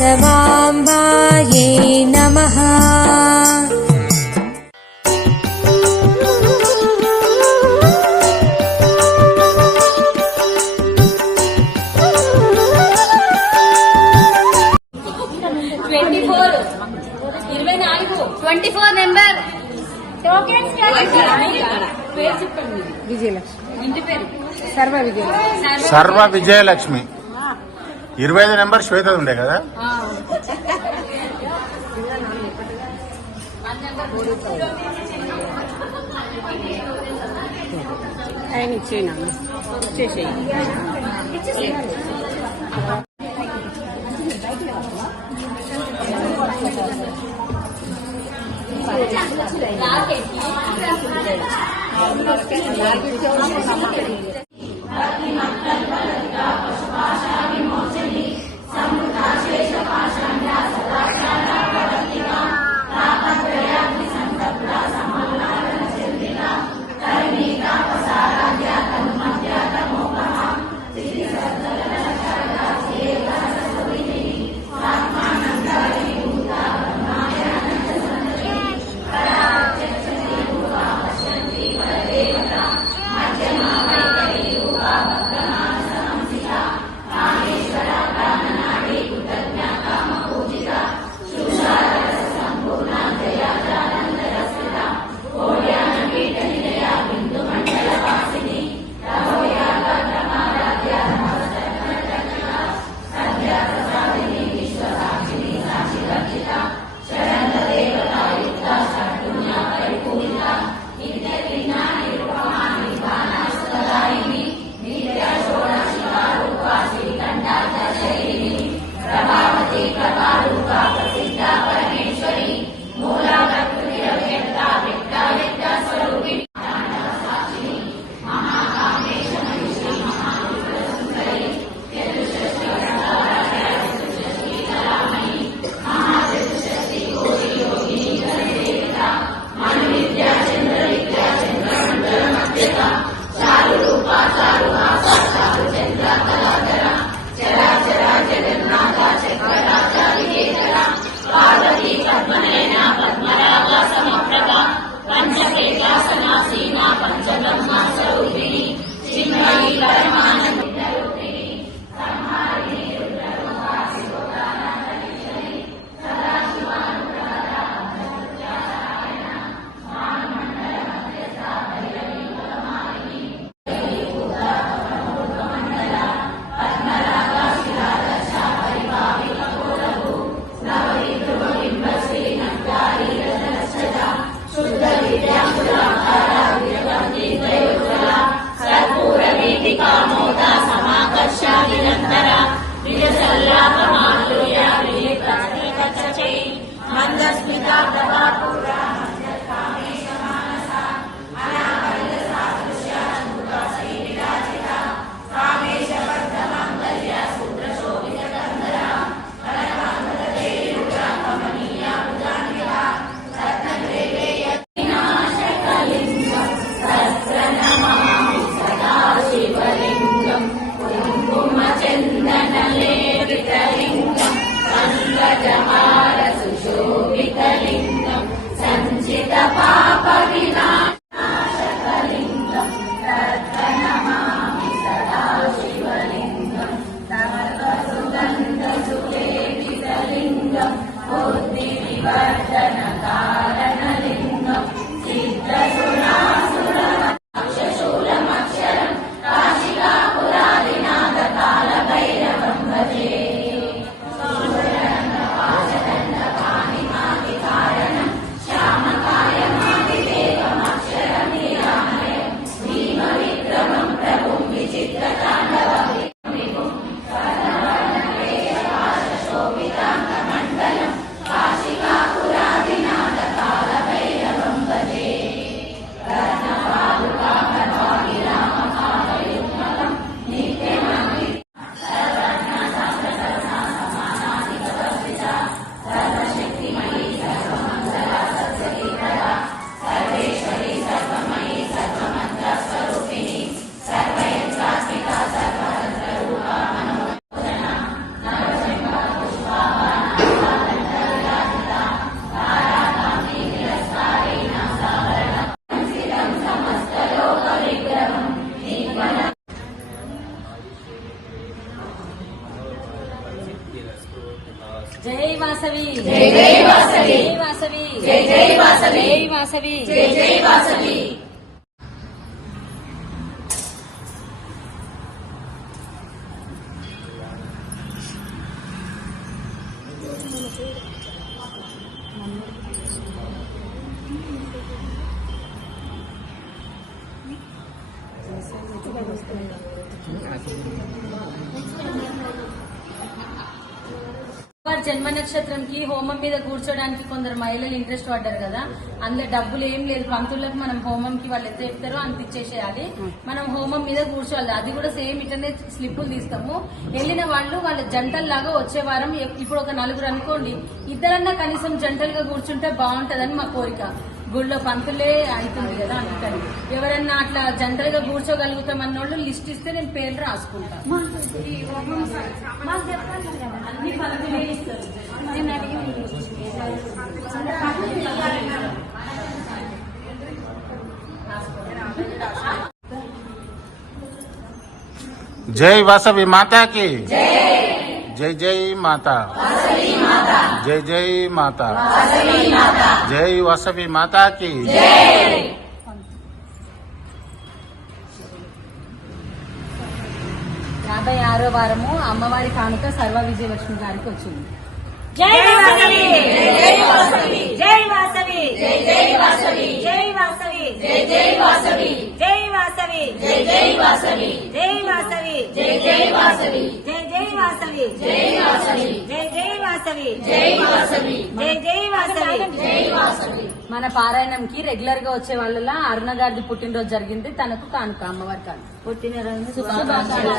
वासवाम्बायै नमः। సర్వ విజయలక్ష్మి 25 నెంబర్ శ్వేత ఉండే కదా. ఆయన ఇచ్చేనా ఇచ్చేసేయి. జై వాసవి జై జై వాసవి జై వాసవి జై జై వాసవి జై వాసవి జై జై వాసవి. వారి జన్మ నక్షత్రంకి హోమం మీద కూర్చోడానికి కొందరు మహిళలు ఇంట్రెస్ట్ పడ్డారు కదా, అందులో డబ్బులు ఏం లేదు. పంతులకు మనం హోమంకి వాళ్ళు ఎంత చెప్తారో అంత ఇచ్చేసేయాలి. మనం హోమం మీద కూర్చోవాలి. అది కూడా సేమ్ ఇటనే స్లిప్పులు తీస్తాము. వెళ్ళిన వాళ్ళు వాళ్ళ జంటల్లాగా వచ్చే వారం ఇప్పుడు ఒక నలుగురు అనుకోండి, ఇద్దరన్నా కనీసం జంటలుగా కూర్చుంటే బాగుంటదని మా కోరిక. గుళ్ళో పంతులే అవుతుంది కదా, అందుకని ఎవరన్నా అట్లా జంటలుగా కూర్చోగలుగుతామన్నోళ్ళు లిస్ట్ ఇస్తే నేను పేర్లు రాసుకుంటా. అన్ని పంతులే ఇస్తారు. జై వాసవి మాతాకి జై జై మాతా జై జై మాతా జై వాసవి మాతాకి. 56వ వారము అమ్మవారి కానుక సర్వ విజయలక్ష్మి గారికి వచ్చింది. జై వాసవి జై వాసవి జై వాసవి జై జై వాసవి జై వాసవి జై జై వాసవి జై వాసవి జై జై వాసవి జై వాసవి జై జై వాసవి జై జై వాసవి జై వాసవి జై జై వాసవి జై వాసవి జై జై వాసవి జై వాసవి. మన పారాయణంకి రెగ్యులర్ గా వచ్చే వాళ్ళ అరుణ గారిది పుట్టినరోజు జరిగింది. తనకు కానుక అమ్మవారి కానుక. పుట్టినరోజు శుభాకాంక్షలు.